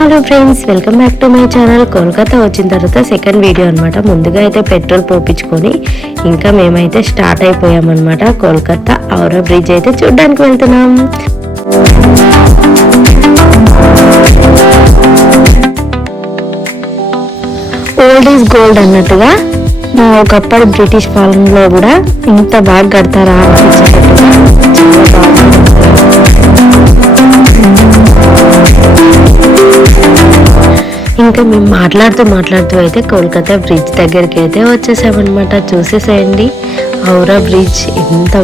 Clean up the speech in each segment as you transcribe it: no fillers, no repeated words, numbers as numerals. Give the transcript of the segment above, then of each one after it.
Hello friends, welcome back to my channel. Kolkata వచ్చిన తర్వాత second video అనమాట. ముందుగా అయితే పెట్రోల్ పోపించుకొని ఇంకా మేమైతే స్టార్ట్ అయిపోయామన్నమాట. కోల్కతా ఔరా బ్రిడ్జ్ అయితే చూడడానికి వెళ్తున్నాం. ఓల్డ్ ఈజ్ గోల్డ్ అన్నట్టుగా ఒకప్పుడు బ్రిటిష్ పాలనలో కూడా ఇంత బాగా కడతారా ఇంకా మేము మాట్లాడుతూ అయితే కోల్కతా బ్రిడ్జ్ దగ్గరికి అయితే వచ్చేసామన్నమాట. చూసేసేయండి ఔరా బ్రిడ్జ్ ఎంత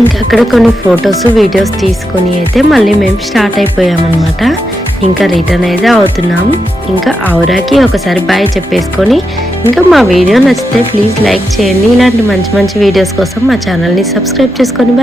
ఇంకా అక్కడ కొన్ని ఫొటోస్ వీడియోస్ తీసుకొని అయితే మళ్ళీ మేము స్టార్ట్ అయిపోయామన్నమాట. ఇంకా రిటర్న్ అయితే అవుతున్నాము. ఇంకా ఔరాకి ఒకసారి బాయ్ చెప్పేసుకొని ఇంకా మా వీడియో నచ్చితే ప్లీజ్ లైక్ చేయండి. ఇలాంటి మంచి మంచి వీడియోస్ కోసం మా ఛానల్ని సబ్స్క్రైబ్ చేసుకొని